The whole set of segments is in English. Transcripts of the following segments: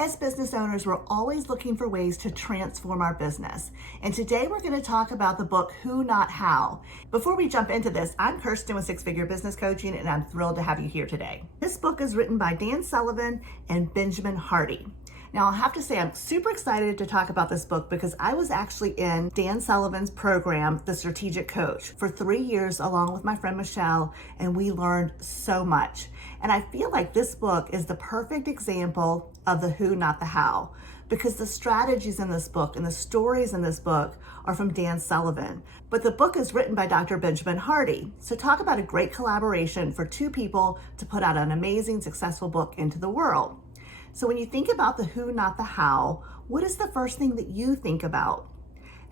As business owners, we're always looking for ways to transform our business. And today we're going to talk about the book, Who Not How. Before we jump into this, I'm Kirsten with Six Figure Business Coaching, and I'm thrilled to have you here today. This book is written by Dan Sullivan and Benjamin Hardy. Now, I'll have to say I'm super excited to talk about this book because I was actually in Dan Sullivan's program, The Strategic Coach, for 3 years along with my friend Michelle, and we learned so much. And I feel like this book is the perfect example of the who, not the how, because the strategies in this book and the stories in this book are from Dan Sullivan. But the book is written by Dr. Benjamin Hardy. So talk about a great collaboration for two people to put out an amazing, successful book into the world. So when you think about the who, not the how, what is the first thing that you think about?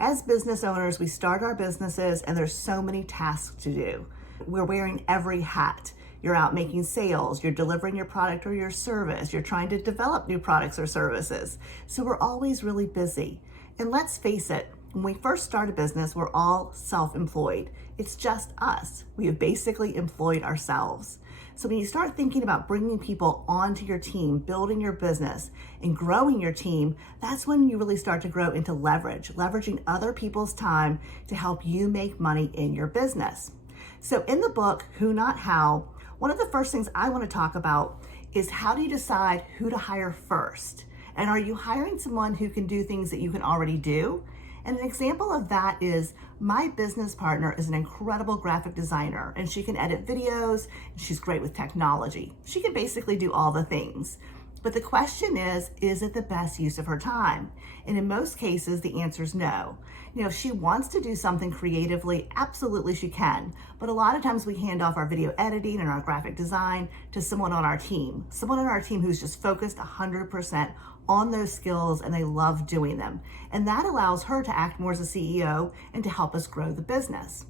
As business owners, we start our businesses and there's so many tasks to do. We're wearing every hat. You're out making sales, you're delivering your product or your service, you're trying to develop new products or services. So we're always really busy. And let's face it, when we first start a business, we're all self-employed. It's just us. We have basically employed ourselves. So when you start thinking about bringing people onto your team, building your business, and growing your team, that's when you really start to grow into leveraging other people's time to help you make money in your business. So in the book, Who Not How, one of the first things I want to talk about is how do you decide who to hire first? And are you hiring someone who can do things that you can already do? And an example of that is my business partner is an incredible graphic designer, and she can edit videos, and she's great with technology. She can basically do all the things. But the question is it the best use of her time? And in most cases, the answer is no. If she wants to do something creatively, absolutely she can. But a lot of times we hand off our video editing and our graphic design to someone on our team who's just focused 100% on those skills and they love doing them. And that allows her to act more as a CEO and to help us grow the business.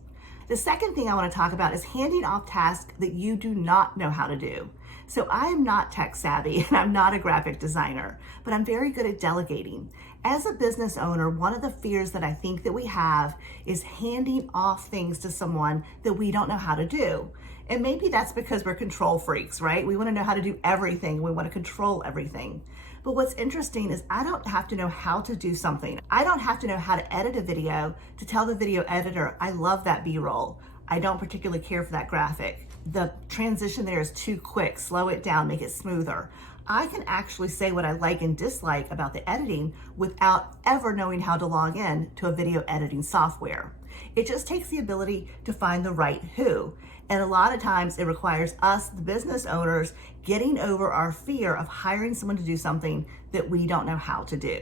The second thing I want to talk about is handing off tasks that you do not know how to do. So I am not tech savvy and I'm not a graphic designer, but I'm very good at delegating. As a business owner, one of the fears that I think that we have is handing off things to someone that we don't know how to do. And maybe that's because we're control freaks, right? We want to know how to do everything. We want to control everything. But what's interesting is I don't have to know how to do something. I don't have to know how to edit a video to tell the video editor, I love that B-roll. I don't particularly care for that graphic. The transition there is too quick. Slow it down, make it smoother. I can actually say what I like and dislike about the editing without ever knowing how to log in to a video editing software. It just takes the ability to find the right who. And a lot of times it requires us, the business owners, getting over our fear of hiring someone to do something that we don't know how to do.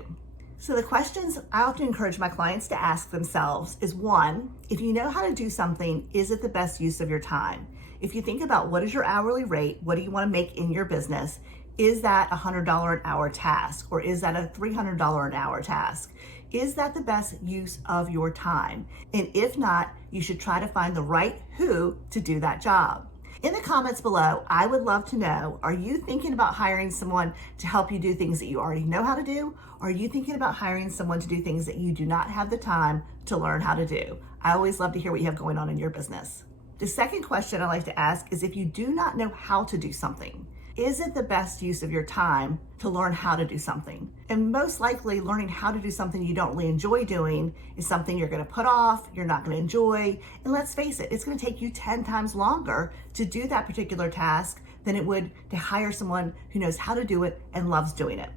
So the questions I often encourage my clients to ask themselves is, one, if you know how to do something, is it the best use of your time? If you think about what is your hourly rate, what do you want to make in your business? Is that a $100 an hour task, or is that a $300 an hour task? Is that the best use of your time? And if not, you should try to find the right who to do that job. In the comments below, I would love to know, are you thinking about hiring someone to help you do things that you already know how to do? Or are you thinking about hiring someone to do things that you do not have the time to learn how to do? I always love to hear what you have going on in your business. The second question I like to ask is, if you do not know how to do something, is it the best use of your time to learn how to do something? And most likely, learning how to do something you don't really enjoy doing is something you're going to put off, you're not going to enjoy. And let's face it, it's going to take you 10 times longer to do that particular task than it would to hire someone who knows how to do it and loves doing it.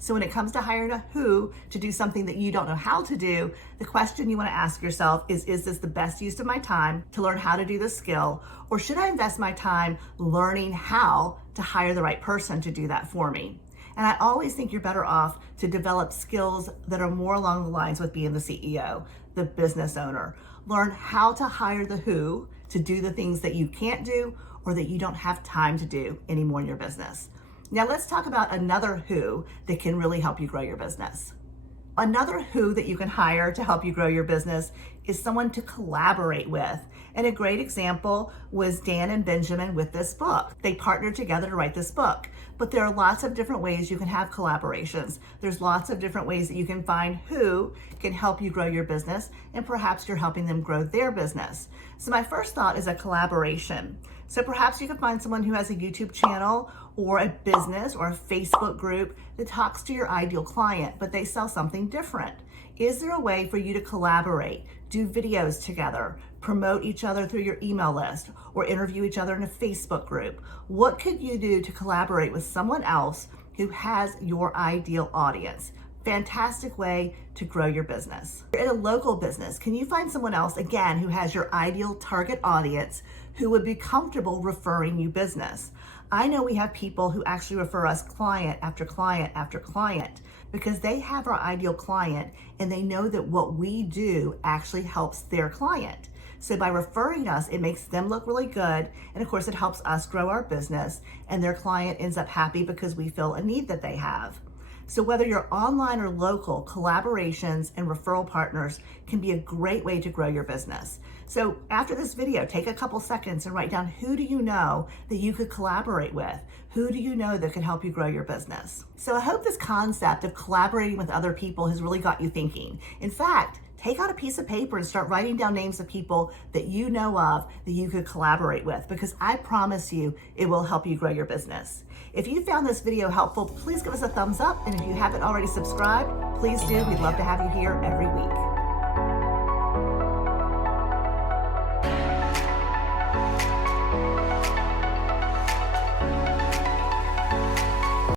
So when it comes to hiring a who to do something that you don't know how to do, the question you want to ask yourself is this the best use of my time to learn how to do this skill? Or should I invest my time learning how to hire the right person to do that for me? And I always think you're better off to develop skills that are more along the lines with being the CEO, the business owner. Learn how to hire the who to do the things that you can't do or that you don't have time to do anymore in your business. Now let's talk about another who that can really help you grow your business. Another who that you can hire to help you grow your business is someone to collaborate with. And a great example was Dan and Benjamin with this book. They partnered together to write this book. But there are lots of different ways you can have collaborations. There's lots of different ways that you can find who can help you grow your business, and perhaps you're helping them grow their business. So my first thought is a collaboration. So perhaps you can find someone who has a YouTube channel or a business or a Facebook group that talks to your ideal client, but they sell something different. Is there a way for you to collaborate, do videos together, promote each other through your email list, or interview each other in a Facebook group? What could you do to collaborate with someone else who has your ideal audience? Fantastic way to grow your business. If you're in a local business, can you find someone else, again, who has your ideal target audience who would be comfortable referring you business? I know we have people who actually refer us client after client after client because they have our ideal client and they know that what we do actually helps their client. So by referring us, it makes them look really good. And of course, it helps us grow our business and their client ends up happy because we fill a need that they have. So whether you're online or local, collaborations and referral partners can be a great way to grow your business. So after this video, take a couple seconds and write down who do you know that you could collaborate with? Who do you know that could help you grow your business? So I hope this concept of collaborating with other people has really got you thinking. In fact, take out a piece of paper and start writing down names of people that you know of that you could collaborate with, because I promise you it will help you grow your business. If you found this video helpful, please give us a thumbs up. And if you haven't already subscribed, please do. We'd love to have you here every week.